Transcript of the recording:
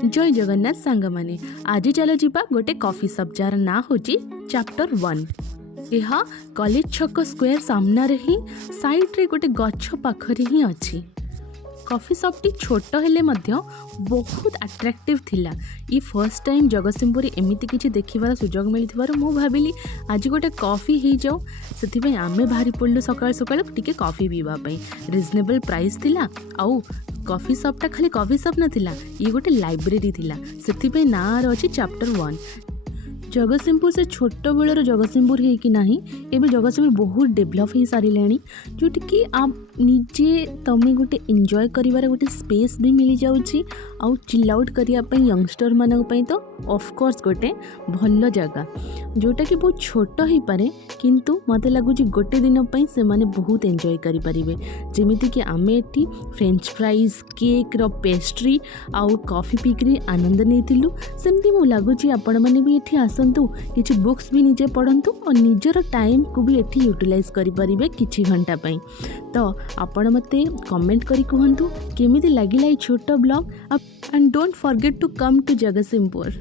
जय जगन्नाथ सांग माने आज चलो जीवा गोटे कॉफी शॉप जार ना होची चैप्टर 1। यह कॉलेज छक स्क्वायर सामना रे ही साइड रे गोटे गछ पाखरे ही अछि। कॉफी शॉप टी छोट हेले मध्य बहुत अट्रैक्टिव थिला। ई फर्स्ट टाइम जगतसिंहपुर एमिति किछि देखिबार सुजोग मिलिथिबार मु भाबिली आज गोटे कॉफी ही जाओ। सेथिबे आमे बाहरी पड़लु सकाळ सकाळ टिके कॉफी पीवा पई। रिजनेबल प्राइस थिला आउ कॉफी शॉपटा खाली कॉफी शॉप नथिला, ये गोटे लाइब्रेरी थिला। सेथिबे नार अछि चैप्टर 1। जगतसिंहपुर से छोट बेलर जगतसिंहपुर है कि नहीं, एबे जगतसिंहपुर बहुत डेभलप हो सारे जोटि कि आप निजे तमें गोटे एंजॉय करिवार गोटे स्पेस भी मिल जाउची आउ चिल आउट करिया पई यंगस्टर मानक पई तो ऑफ कोर्स गोटे भल जगह जोटा कि बहुत छोट ही पारे, किंतु मते लागुची गोटे दिन पई से माने बहुत एंजॉय करि परिबे। जेमिति कि आमे एठी फ्रेंच फ्राइज केक रो पेस्ट्री आउ कॉफी पीकरी आनंद नेथिलु। सेमती मु लागुची आपण माने भी एठी आसंतु, किछि बुक्स भी निजे पढ़ंतु और निजर टाइम को भी एठी यूटिलाइज करि परिबे किछि घंटा पई। तो आपण मते कमेंट करी कहंतु केमिति लागिला ई छोटो blog. And don't forget to come to Jagatsinghpur.